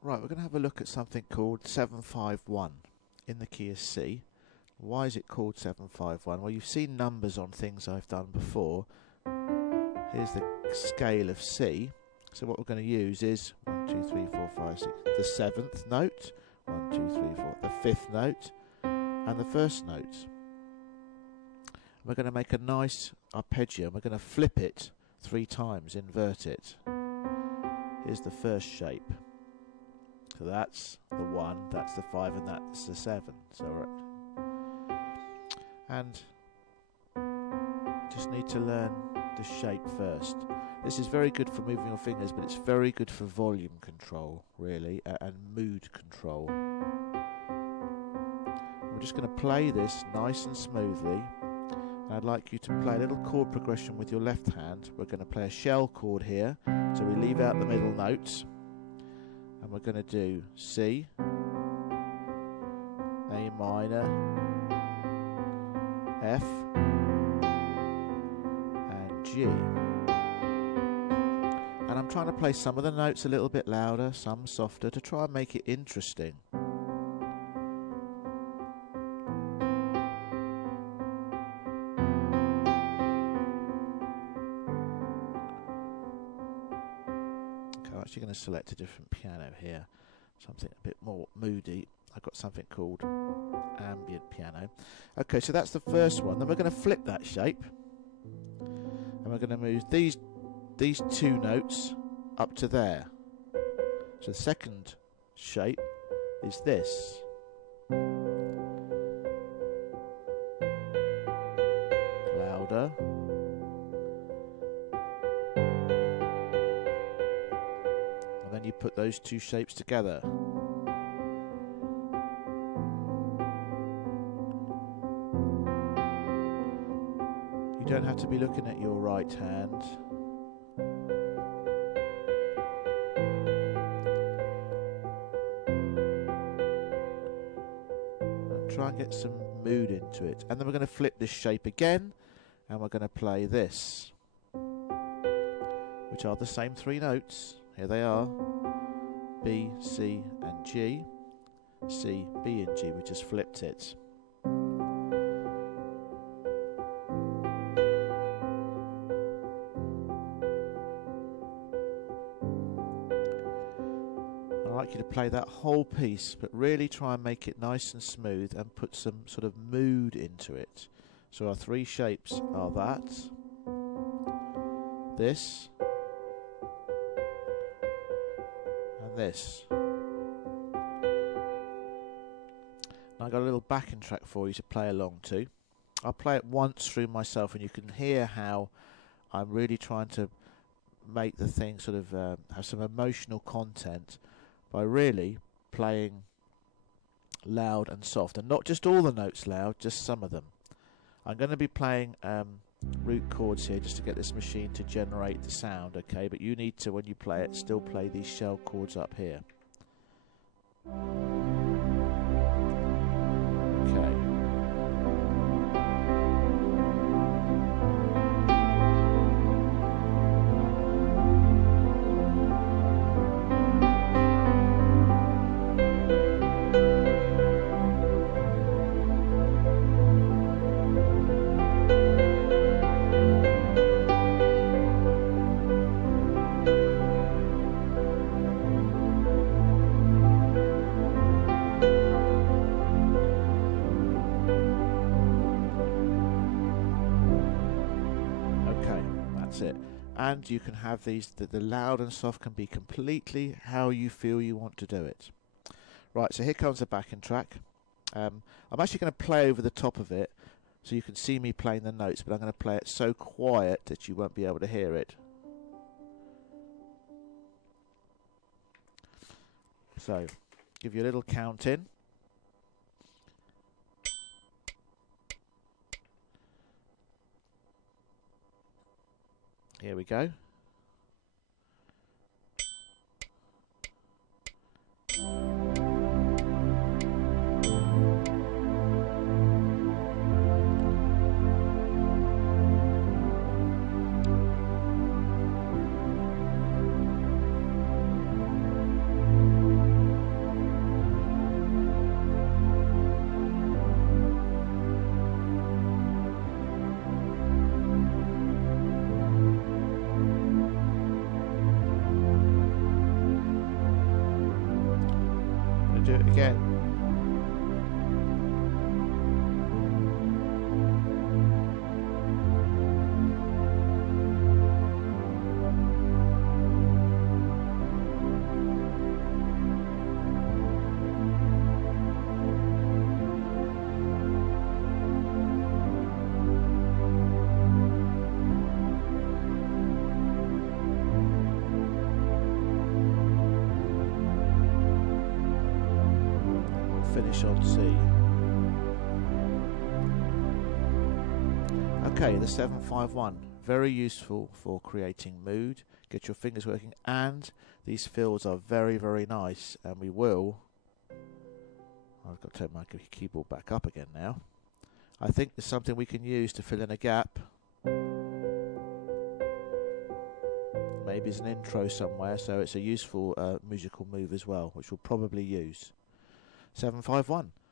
Right, we're going to have a look at something called 751 in the key of C. Why is it called 751? Well, you've seen numbers on things I've done before. Here's the scale of C. So what we're going to use is 1, 2, 3, 4, 5, 6, the 7th note, 1, 2, 3, 4, the 5th note, and the 1st note. We're going to make a nice arpeggio. We're going to flip it 3 times, invert it. Here's the first shape. So that's the 1, that's the 5, and that's the 7. So, and just need to learn the shape first. This is very good for moving your fingers, but it's very good for volume control, really, and mood control. We're just going to play this nice and smoothly. And I'd like you to play a little chord progression with your left hand. We're going to play a shell chord here, so we leave out the middle notes. And we're going to do C, A minor, F, and G. And I'm trying to play some of the notes a little bit louder, some softer, to try and make it interesting. Okay, I'm actually going to select a different piano here, something a bit more moody. I've got something called ambient piano. Okay, so that's the first one. Then we're going to flip that shape, and we're going to move these 2 notes up to there. So the second shape is this. Louder. And then you put those 2 shapes together. You don't have to be looking at your right hand. Try and get some mood into it. And then we're going to flip this shape again, and we're going to play this, which are the same 3 notes. Here they are: B, C, and G. C, B, and G. We just flipped it. I'd like you to play that whole piece, but really try and make it nice and smooth and put some sort of mood into it. So our 3 shapes are that, this, and this. Now I've got a little backing track for you to play along to. I'll play it once through myself, and you can hear how I'm really trying to make the thing sort of have some emotional content by really playing loud and soft, and not just all the notes loud, just some of them. I'm going to be playing root chords here just to get this machine to generate the sound, okay? But you need to, when you play it, still play these shell chords up here. Okay. It. And you can have these, the loud and soft can be completely how you feel you want to do it. Right, so here comes the backing track. I'm actually going to play over the top of it so you can see me playing the notes, but I'm going to play it so quiet that you won't be able to hear it. So, give you a little count in. Here we go. going to do it again. Finish on C. Okay, the 751, very useful for creating mood, get your fingers working, and these fills are very, very nice, and we will, I've got to turn my keyboard back up again now. I think there's something we can use to fill in a gap. Maybe it's an intro somewhere, so it's a useful musical move as well, which we'll probably use. 751.